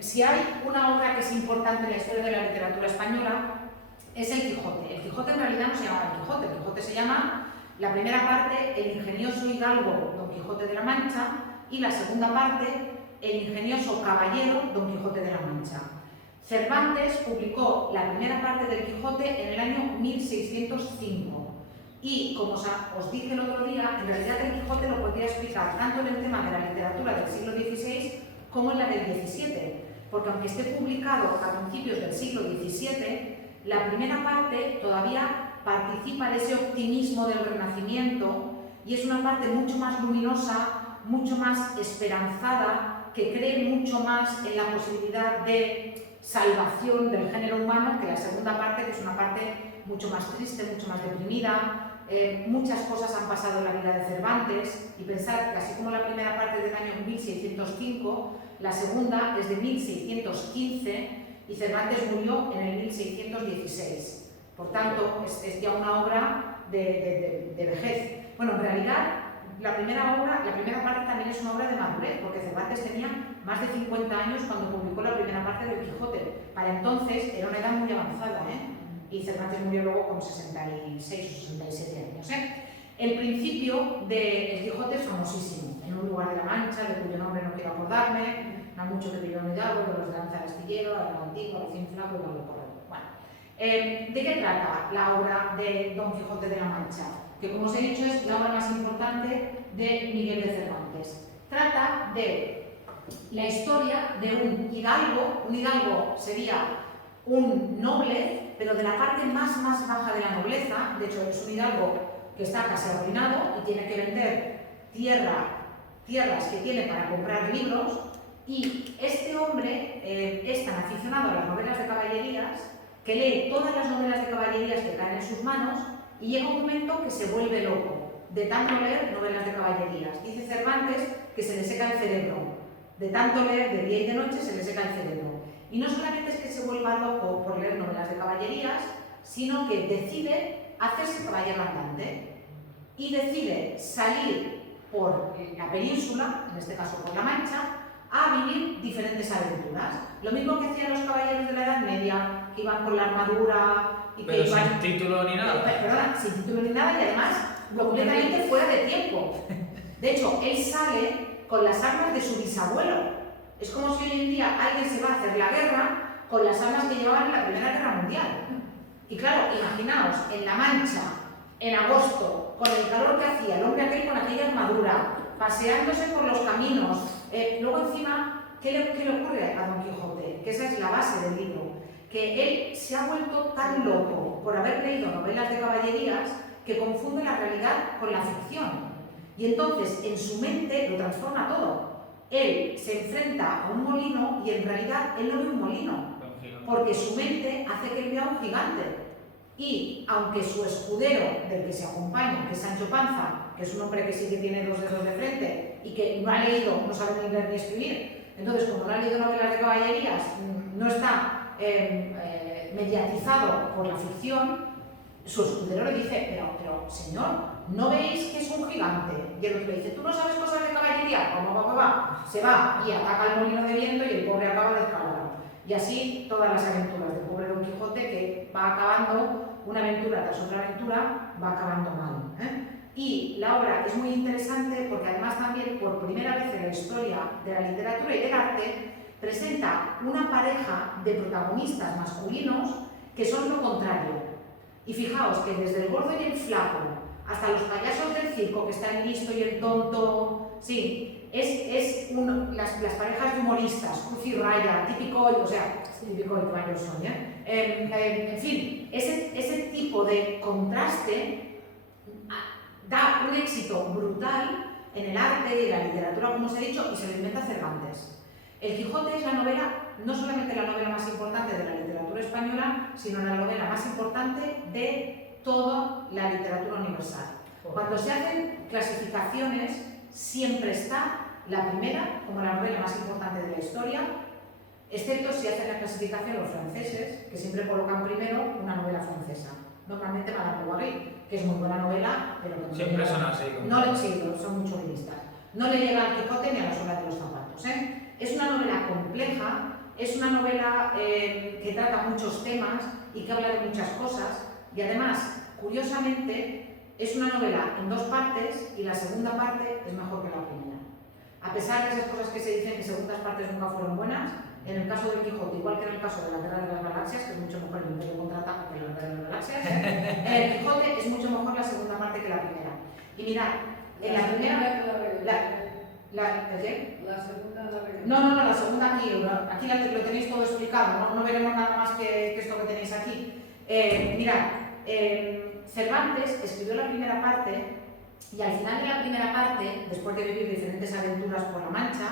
Si hay una obra que es importante en la historia de la literatura española, es El Quijote. El Quijote en realidad no se llama El Quijote, el Quijote se llama, la primera parte, El ingenioso hidalgo Don Quijote de la Mancha, y la segunda parte, El ingenioso caballero Don Quijote de la Mancha. Cervantes publicó la primera parte del Quijote en el año 1605 y, como os dije el otro día, en realidad el Quijote lo podría explicar tanto en el tema de la literatura del siglo XVI como en la del XVII, porque aunque esté publicado a principios del siglo XVII, la primera parte todavía participa de ese optimismo del Renacimiento y es una parte mucho más luminosa, mucho más esperanzada, que cree mucho más en la posibilidad de salvación del género humano que la segunda parte, que es una parte mucho más triste, mucho más deprimida. Muchas cosas han pasado en la vida de Cervantes, y pensar que así como la primera parte del año 1605, la segunda es de 1615 y Cervantes murió en el 1616. Por tanto, es ya una obra de vejez. Bueno, en realidad, la primera parte también es una obra de madurez, porque Cervantes tenía más de 50 años cuando publicó la primera parte del Quijote. Para entonces era una edad muy avanzada, y Cervantes murió luego con 66 o 67 años. El principio del Quijote es famosísimo, en un lugar de la Mancha, de cuyo nombre no quiero acordarme, no mucho que vivió en Hidalgo, de los de Lanza del Astillero, a la Antigua, a Rocín Flaco y a lo correcto. Bueno, ¿de qué trata la obra de Don Quijote de la Mancha? Que, como os he dicho, es la obra más importante de Miguel de Cervantes. Trata de la historia de un hidalgo sería un noble, pero de la parte más baja de la nobleza. De hecho, es un hidalgo que está casi arruinado y tiene que vender tierras que tiene para comprar libros, y este hombre es tan aficionado a las novelas de caballerías que lee todas las novelas de caballerías que caen en sus manos, y llega un momento que se vuelve loco de tanto leer novelas de caballerías. Dice Cervantes que se le seca el cerebro, de tanto leer de día y de noche se le seca el cerebro. Y no solamente es que se vuelva loco por leer novelas de caballerías, sino que decide hacerse caballero andante y decide salir por la península, en este caso por la Mancha, a vivir diferentes aventuras. Lo mismo que hacían los caballeros de la Edad Media, que iban con la armadura y que pero iban... sin título ni nada. Perdona, sin título ni nada, y además completamente fuera de tiempo. De hecho, él sale con las armas de su bisabuelo. Es como si hoy en día alguien se va a hacer la guerra con las armas que llevaban en la Primera Guerra Mundial. Y claro, imaginaos, en La Mancha, en agosto, con el calor que hacía, el hombre aquel con aquella armadura, paseándose por los caminos. Luego encima, ¿qué le ocurre a Don Quijote? Que esa es la base del libro. Que él se ha vuelto tan loco por haber leído novelas de caballerías que confunde la realidad con la ficción. Y entonces, en su mente, lo transforma todo. Él se enfrenta a un molino y en realidad él no ve un molino, porque su mente hace que él vea un gigante. Y aunque su escudero, del que se acompaña, que es Sancho Panza, que es un hombre que sí que tiene 2 dedos de frente y que no ha leído, no sabe ni leer ni escribir, entonces como no ha leído novelas de caballerías, no está mediatizado por la ficción, su escudero le dice, pero señor, ¿no veis que es un gigante? Y el otro le dice, ¿tú no sabes cosas de caballería? Se va y ataca el molino de viento y el pobre acaba descalabrado. Y así todas las aventuras del pobre Don Quijote, que va acabando una aventura tras otra aventura, va acabando mal. Y la obra es muy interesante porque además también por primera vez en la historia de la literatura y del arte presenta una pareja de protagonistas masculinos que son lo contrario. Y fijaos que desde el gordo y el flaco hasta los payasos del circo, que está el listo y el tonto, sí, las parejas de humoristas, Cruz y Raya, típico, o sea, típico de mayor son, en fin, ese tipo de contraste da un éxito brutal en el arte y en la literatura, como os he dicho, y se lo inventa Cervantes. El Quijote es la novela, no solamente la novela más importante de la literatura española, sino la novela más importante de toda la literatura universal. Cuando se hacen clasificaciones, siempre está la primera como la novela más importante de la historia, excepto si hacen la clasificación los franceses, que siempre colocan primero una novela francesa. Normalmente Madame Bovary, que es muy buena novela, pero que no siempre son así. No le son mucho guionistas. No le llega al Quijote ni a la sola de los zapatos. Es una novela compleja, es una novela que trata muchos temas y que habla de muchas cosas, y además, curiosamente, es una novela en dos partes y la segunda parte es mejor que la primera. A pesar de esas cosas que se dicen que segundas partes nunca fueron buenas, en el caso del Quijote, igual que en el caso de la Guerra de las Galaxias, que es mucho mejor el Imperio Contraataca que la Guerra de las Galaxias, en el Quijote es mucho mejor la segunda parte que la primera. Y mirad, en la primera... La segunda la veremos. No, la segunda aquí lo tenéis todo explicado, no veremos nada más que esto que tenéis aquí. Mirad, Cervantes escribió la primera parte y al final de la primera parte, después de vivir diferentes aventuras por la Mancha,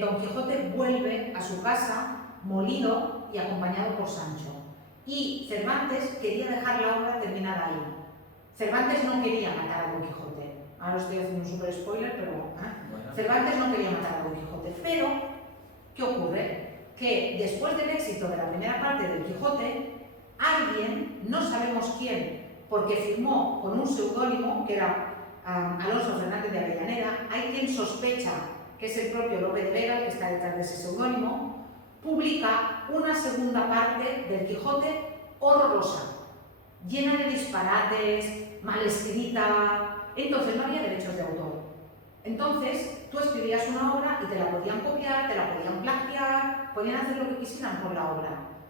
Don Quijote vuelve a su casa molido y acompañado por Sancho. Y Cervantes quería dejar la obra terminada ahí. Cervantes no quería matar a Don Quijote. Ahora estoy haciendo un super spoiler, pero... Bueno. Cervantes no quería matar a Don Quijote. Pero, ¿qué ocurre? Que después del éxito de la primera parte del Quijote, alguien, no sabemos quién, porque firmó con un seudónimo, que era Alonso Fernández de Avellaneda, hay quien sospecha que es el propio Lope de Vega el que está detrás de ese seudónimo, publica una segunda parte del Quijote horrorosa, llena de disparates, mal escrita. Entonces no había derechos de autor. Entonces tú escribías una obra y te la podían copiar, te la podían plagiar, podían hacer lo que quisieran con la obra.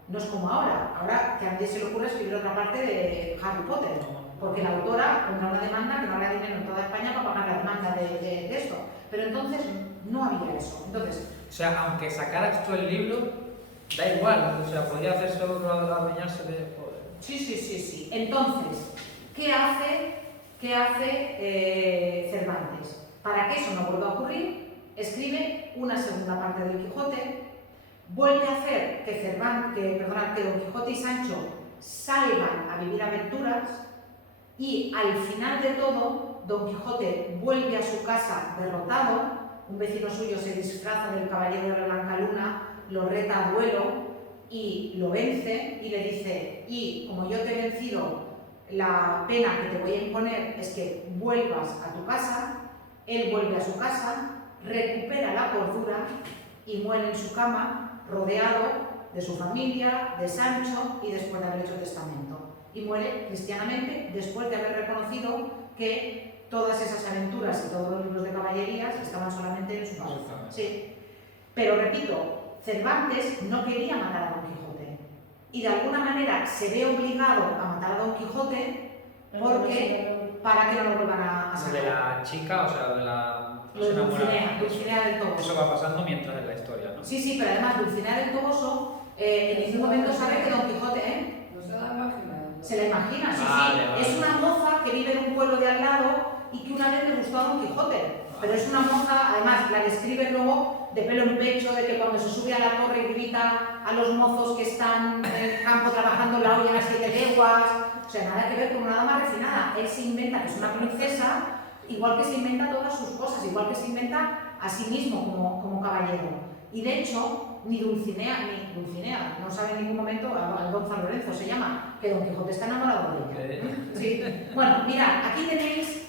No es como ahora que a nadie se le ocurre escribir otra parte de Harry Potter, porque la autora contra una demanda que no habrá dinero en toda España para pagar la demanda de esto. Pero entonces no había eso. Entonces, o sea, aunque sacaras tú el libro, da igual, o sea, podría hacerse otro adueñarse de poder. Sí. Entonces, ¿qué hace Cervantes? Para que eso no vuelva a ocurrir, escribe una segunda parte del Quijote, vuelve a hacer que Don Quijote y Sancho salgan a vivir aventuras y al final de todo, Don Quijote vuelve a su casa derrotado, un vecino suyo se disfraza del caballero de la Blanca Luna, lo reta a duelo y lo vence y le dice: y como yo te he vencido, la pena que te voy a imponer es que vuelvas a tu casa. Él vuelve a su casa, recupera la cordura y muere en su cama, rodeado de su familia, de Sancho y después de haber hecho testamento. Y muere cristianamente después de haber reconocido que todas esas aventuras y todos los libros de caballerías estaban solamente en su casa. Sí. Pero repito, Cervantes no quería matar a Don Quijote y de alguna manera se ve obligado a matar a Don Quijote para que no lo vuelvan a sacar. De la chica, o sea, de la... Lo de Dulcinea del Toboso. Eso va pasando mientras en la historia, ¿no? Sí, pero además Dulcinea del Toboso en ningún momento sabe que Don Quijote... No se la imagina. Se la imagina, sí. Vale. Es una moza que vive en un pueblo de al lado y que una vez le gustó a Don Quijote. Pero es una moza, además, la describe luego de pelo en pecho, de que cuando se sube a la torre y grita a los mozos que están en el campo trabajando la olla a las 7 leguas. O sea, nada que ver con una dama refinada. Él se inventa que es una princesa, igual que se inventa todas sus cosas, igual que se inventa a sí mismo como caballero. Y de hecho, ni Dulcinea, no sabe en ningún momento, a don Juan Lorenzo se llama, que Don Quijote está enamorado de ella. Sí. Bueno, mirad, aquí tenéis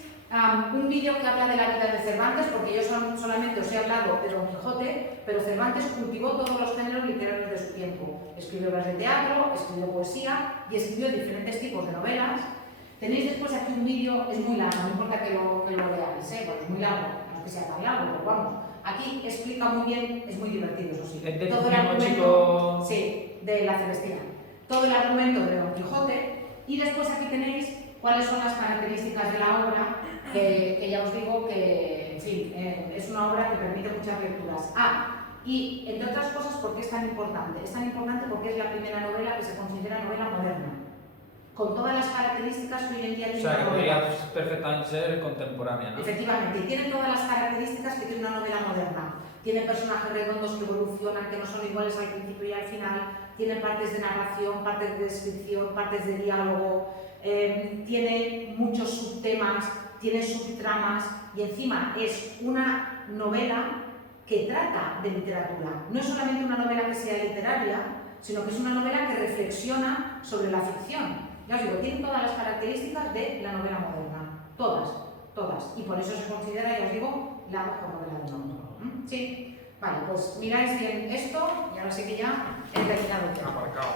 un vídeo que habla de la vida de Cervantes, porque yo solamente os he hablado de Don Quijote, pero Cervantes cultivó todos los géneros literarios de su tiempo. Escribió obras de teatro, escribió poesía y escribió diferentes tipos de novelas. Tenéis después aquí un vídeo, es muy largo, no importa que lo veáis, bueno, es muy largo, no es que sea tan largo, pero vamos. Aquí explica muy bien, es muy divertido, eso sí. Todo el argumento, sí, de la Celestina. Todo el argumento de Don Quijote y después aquí tenéis cuáles son las características de la obra, que ya os digo que, en fin, es una obra que permite muchas lecturas. Y entre otras cosas, ¿por qué es tan importante? Es tan importante porque es la primera novela que se considera novela moderna, con todas las características que hoy en día tiene. O sea, que podría perfectamente ser contemporánea, ¿no? Efectivamente, y tiene todas las características que tiene una novela moderna. Tiene personajes redondos que evolucionan, que no son iguales al principio y al final, tiene partes de narración, partes de descripción, partes de diálogo, tiene muchos subtemas, tiene subtramas y encima es una novela que trata de literatura. No es solamente una novela que sea literaria, sino que es una novela que reflexiona sobre la ficción. Ya os digo, tiene todas las características de la novela moderna, todas, y por eso se considera, ya os digo, la mejor novela del mundo. Sí, Vale, pues miráis bien esto y ahora sí que ya he terminado ya. Aparcado.